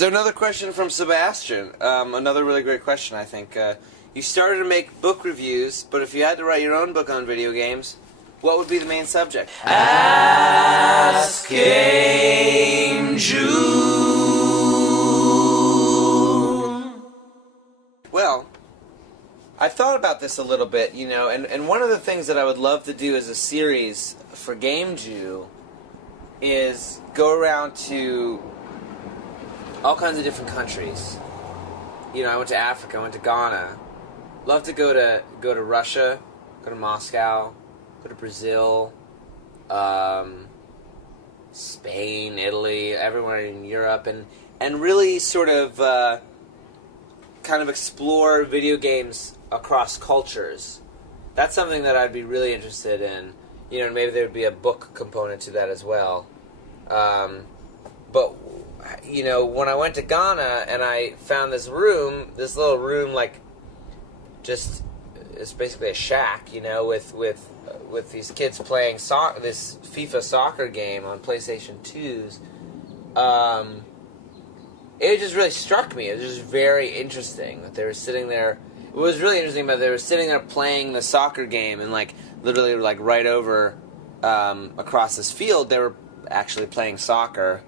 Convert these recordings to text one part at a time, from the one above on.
So another question from Sebastian. Another really great question, I think. You started to make book reviews, but if you had to write your own book on video games, what would be the main subject? Ask GameJew. Well, I've thought about this a little bit, and one of the things that I would love to do as a series for GameJew is go around to all kinds of different countries. I went to Africa, I went to Ghana. Love to go to Russia, go to Moscow, go to Brazil, Spain, Italy, everywhere in Europe, and really sort of kind of explore video games across cultures. That's something that I'd be really interested in. And maybe there would be a book component to that as well. But when I went to Ghana and I found this little room, like, just, it's basically a shack, with these kids playing this FIFA soccer game on PlayStation 2s, it just really struck me. It was just very interesting that they were sitting there. What was really interesting about it, they were sitting there playing the soccer game, and, like, literally, like, right over, across this field, they were actually playing soccer.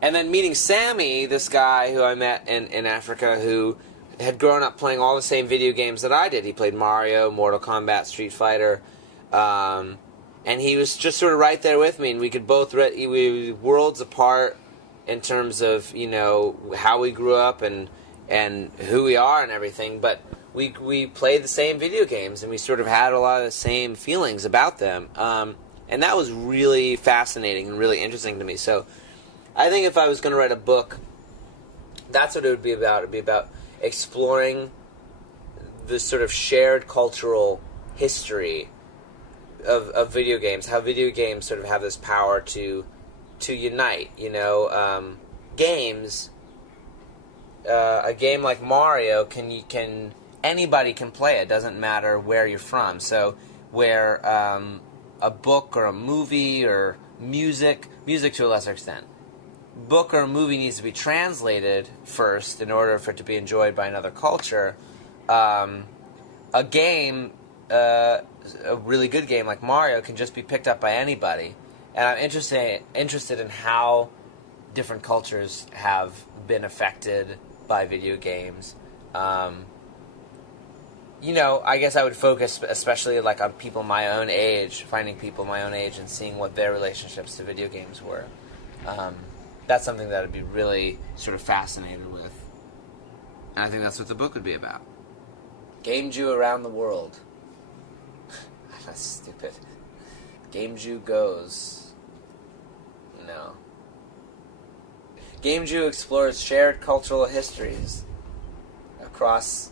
And then meeting Sammy, this guy who I met in Africa, who had grown up playing all the same video games that I did. He played Mario, Mortal Kombat, Street Fighter, and he was just sort of right there with me, and we could both we were worlds apart in terms of how we grew up and who we are and everything. But we played the same video games, and we sort of had a lot of the same feelings about them, and that was really fascinating and really interesting to me. So I think if I was going to write a book, that's what it would be about. It would be about exploring the sort of shared cultural history of video games, how video games sort of have this power to unite. Games, a game like Mario anybody can play it. Doesn't matter where you're from. So where a book or a movie or music to a lesser extent, book or a movie needs to be translated first in order for it to be enjoyed by another culture. A game, a really good game like Mario, can just be picked up by anybody. And I'm interested in how different cultures have been affected by video games. I guess I would focus especially like on people my own age, finding people my own age and seeing what their relationships to video games were. That's something that I'd be really sort of fascinated with. And I think that's what the book would be about. GameJew around the world. That's stupid. GameJew goes. No. GameJew explores shared cultural histories across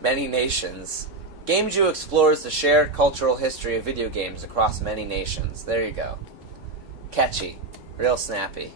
many nations. GameJew explores the shared cultural history of video games across many nations. There you go. Catchy. Real snappy.